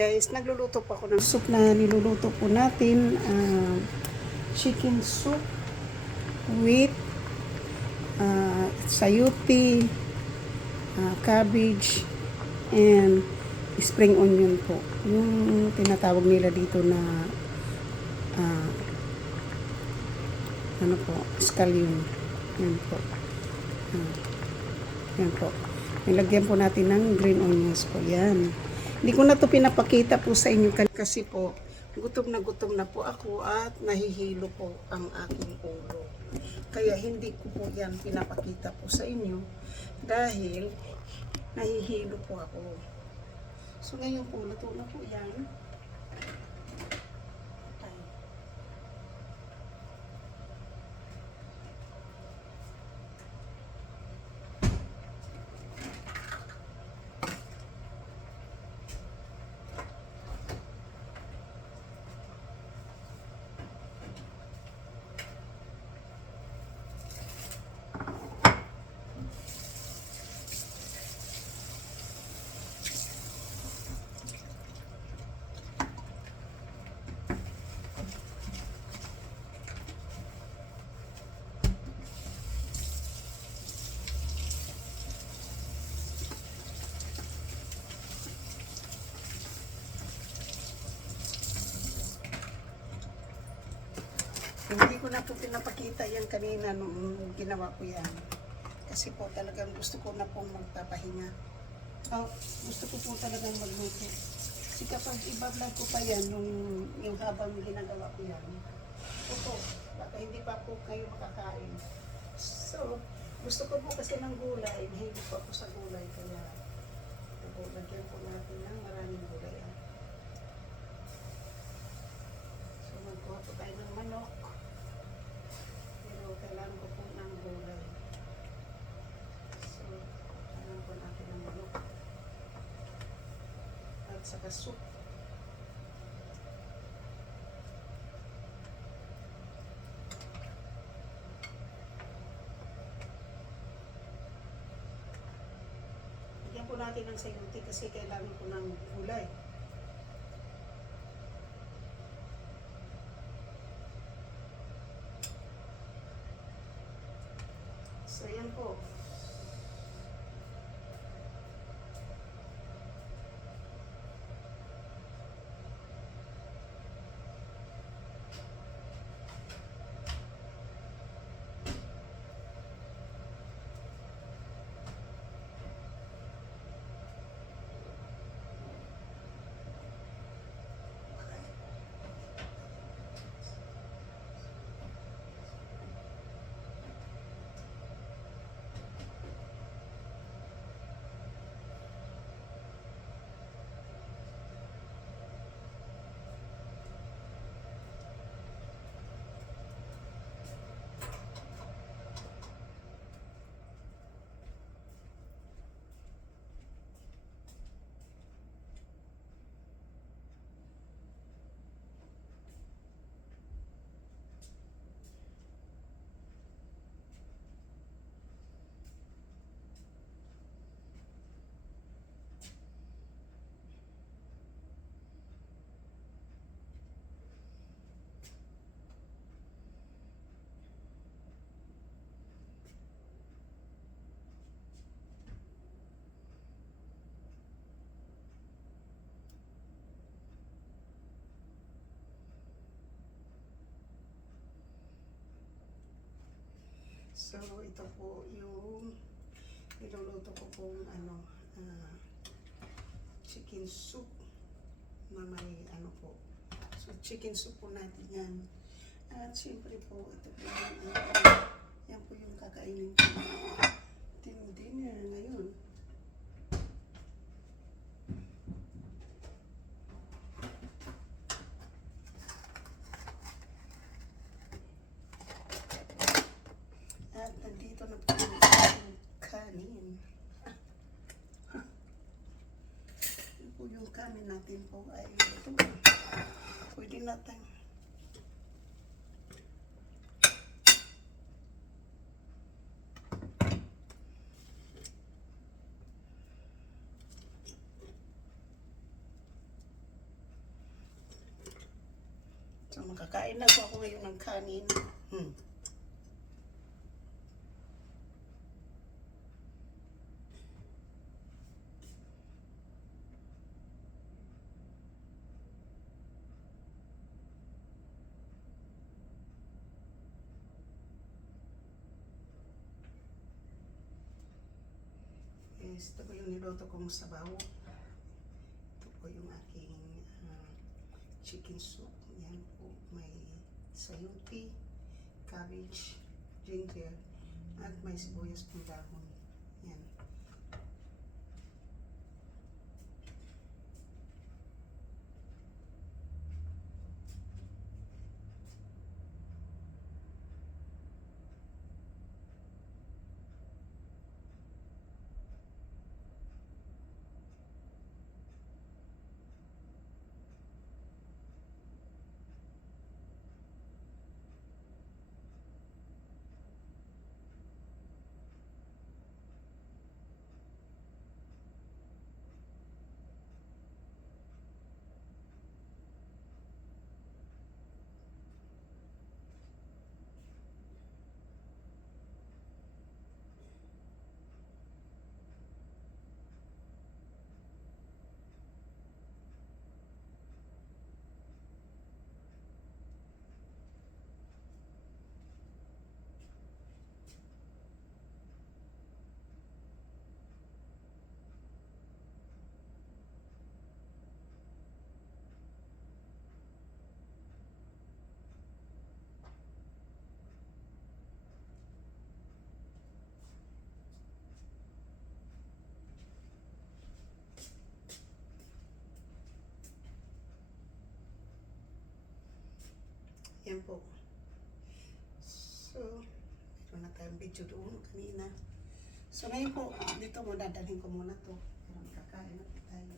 guys, nagluluto po ako ng soup na niluluto po natin. Chicken soup with sayuti, cabbage, and spring onion po. Yung tinatawag nila dito na ano po, scallion. Yan po. Yan po. Nilagyan po natin ng green onions po. Yan. Hindi ko na to pinapakita po sa inyo kasi po gutom na po ako at nahihilo po ang aking ulo. Kaya hindi ko po yan pinapakita po sa inyo dahil nahihilo po ako. So ngayon po, luto na po yan. Hindi ko na po pinapakita yan kanina nung ginawa ko yan. Kasi po talagang gusto ko na pong magpapahinga. Gusto ko po talagang magluto. Kasi kapag i-vlog ko pa yan, yung habang ginagawa ko yan, po, baka hindi pa po kayo makakain. So, gusto ko po kasi ng gulay, hindi po ako sa gulay. Kaya, po, lagyan po natin ng maraming gulay. So, magkuha po tayo ng manok. Kailangan ko po ng gulay. So, kailangan po natin ng manok. At saka soup. Lagyan po natin ng sayuti kasi kailangan po ng gulay. So, yan po. So, ito po yung niluluto ko pong chicken soup na may po. So, chicken soup po natin yan. At siyempre po, ito po yung yan po yung kakainin ko. Dinner ngayon. At nandito na po yung kanin. Ito po yung kanin natin po ay ito. Pwede natin. Kakain na po ako ngayon ng kanin. Yes, ito po yung niluto kong sabaw. Ito po yung aking chicken soup. Yan po, may sayuti, cabbage, ginger, at may sibuyas pong dahon. Yan. Yan po. So, meron na tayong video doon kanina. So, ngayon po, dito mo dadalhin ko muna to. Pero kakain na po tayo.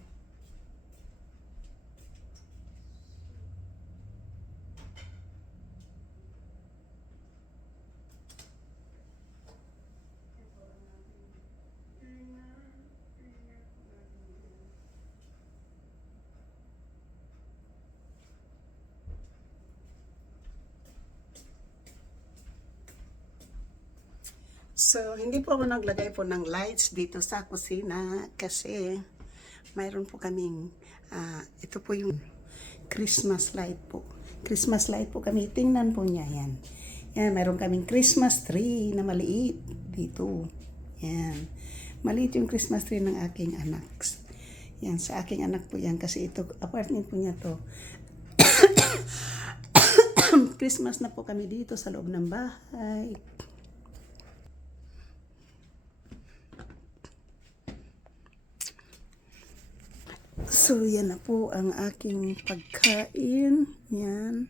So, hindi po ako naglagay po ng lights dito sa kusina kasi mayroon po kaming, ito po yung Christmas light po. Christmas light po kami. Tingnan po niya yan. Yan, mayroon kaming Christmas tree na maliit dito. Yan. Maliit yung Christmas tree ng aking anak. Yan, sa aking anak po yan kasi ito, apartment po niya to. Christmas na po kami dito sa loob ng bahay. So, yan na po ang aking pagkain. Yan.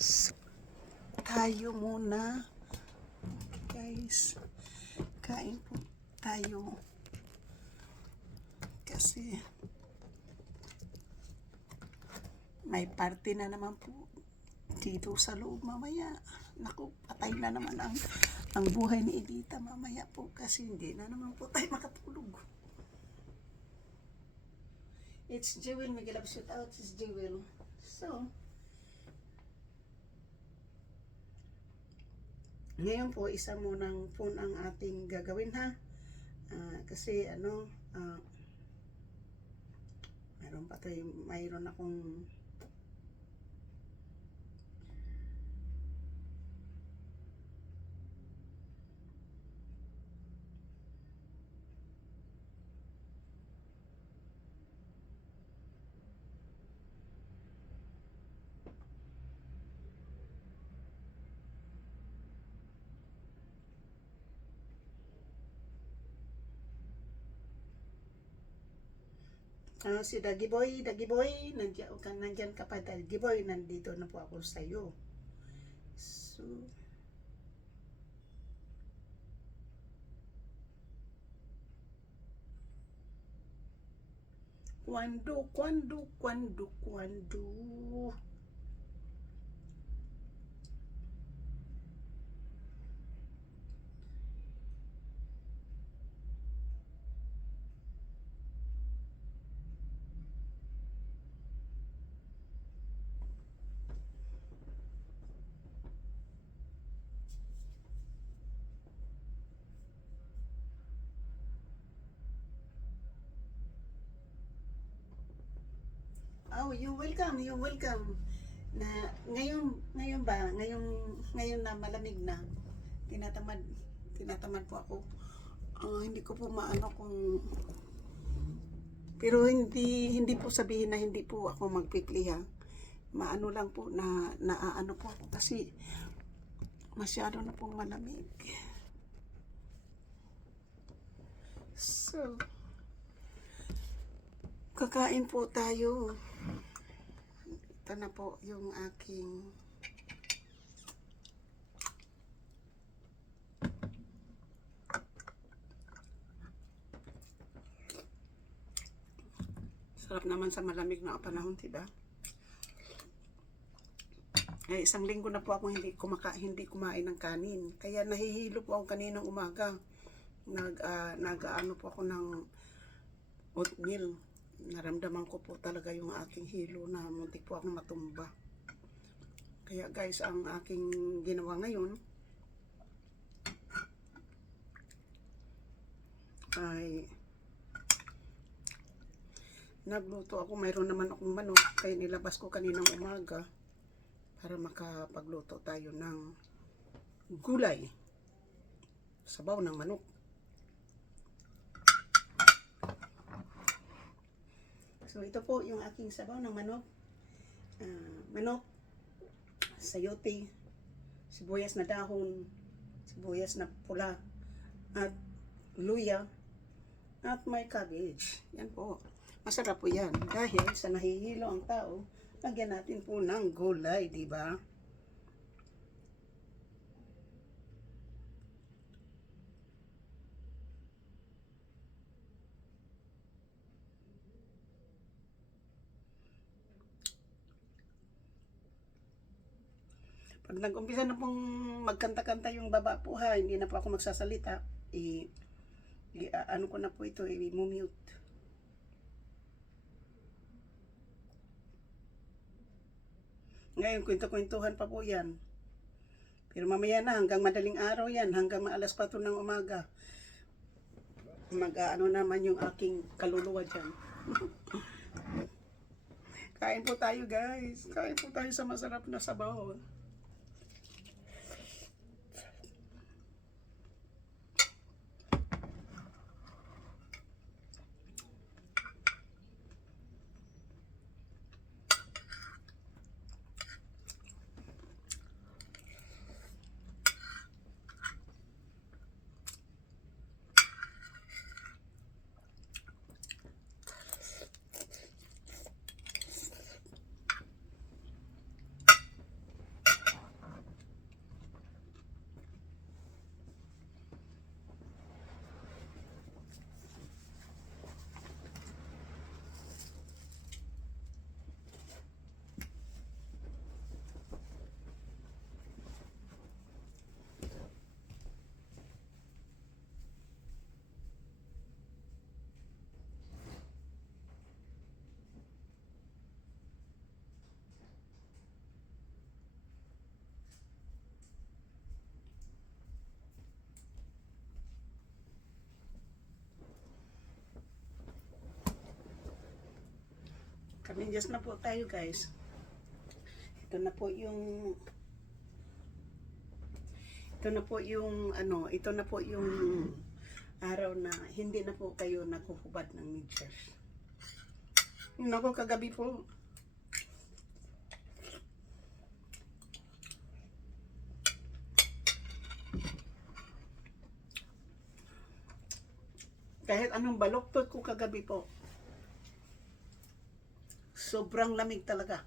So, tayo muna. Guys, kain po tayo. Kasi, may party na naman po dito sa loob mamaya. Naku, patay na naman ang buhay ni Edita mamaya po kasi hindi na naman po tayo makatulog. It's Jewel, Miguel Love shoot out, it's Jewel. So, ngayon po, isa munang phone ang ating gagawin ha. Kasi mayroon akong si Dagi Boy, nandyan ka pa, Dagi Boy, nandito na po ako sa iyo. So, Kwando. Oh, you welcome, you welcome. Na ngayon ba, ngayon na malamig na, tinatamad tinatamad po ako. Hindi ko po maano kung, pero hindi po sabihin na hindi po ako magpipli ha. Maano lang po na naaano po ako kasi masyado na pong malamig. So, kakain po tayo. Ito na po yung aking sarap naman sa malamig na panahon, diba? Isang linggo na po ako hindi kumain ng kanin. Kaya nahihilo po ako kaninang umaga. Nag-ano po ako ng oatmeal. Naramdaman ko po talaga yung aking hilo na muntik po akong matumba. Kaya guys, ang aking ginawa ngayon ay nagluto ako. Mayroon naman akong manok, kaya nilabas ko kaninang umaga para makapagluto tayo ng gulay, sabaw ng manok. So ito po yung aking sabaw ng manok. Manok, sayote, sibuyas na dahon, sibuyas na pula, at luya, at may cabbage. Yan po. Masarap po yan. Dahil sa nahihilo ang tao, lagyan natin po ng gulay, di ba? Pag nag-umpisa na pong magkanta-kanta yung baba po ha, hindi na po ako magsasalita, ano ko na po ito, i-mute. Ngayon, kwento-kwentuhan pa po yan. Pero mamaya na, hanggang madaling araw yan, hanggang alas 4 ng umaga. Mag-ano naman yung aking kaluluwa dyan. Kain po tayo guys. Kain po tayo sa masarap na sabaw. Kamidyas na po tayo guys. Ito na po yung araw na hindi na po kayo nakuhubad ng medyas. Nako, kagabi po kahit anong baloktot ko kagabi po, sobrang lamig talaga.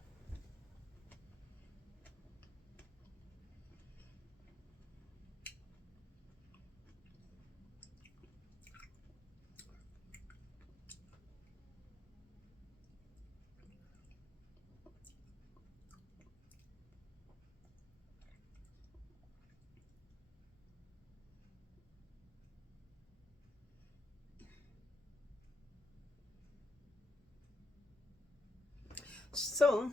So,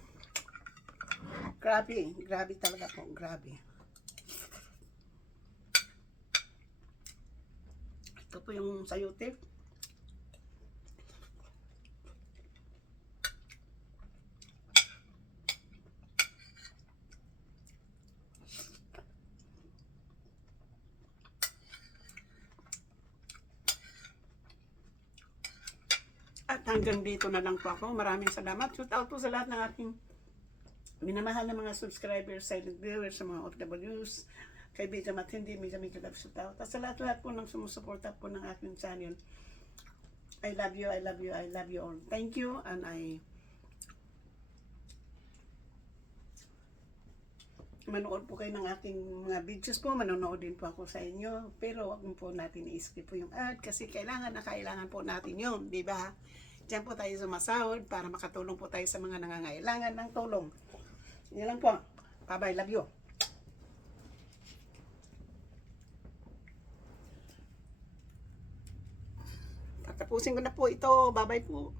grabe talaga po, grabe. Ito po yung sayote. hanggang dito na lang po ako. Maraming salamat. Shout out po sa lahat ng aking minamahal na mga subscribers, silent viewers, sa mga OFWs, kaibigan at hindi, mega love shout out. At sa lahat po ng sumusuporta po ng aking channel. I love you, I love you, I love you all. Thank you, and manood po kayo ng aking mga videos po, manonood din po ako sa inyo, pero wag mo po natin i-skip po yung ad kasi kailangan po natin yun, di ba? Diyan po tayo sumasahod para makatulong po tayo sa mga nangangailangan ng tulong. Yan lang po. Bye-bye, love you. Tatapusin ko na po ito. Bye-bye po.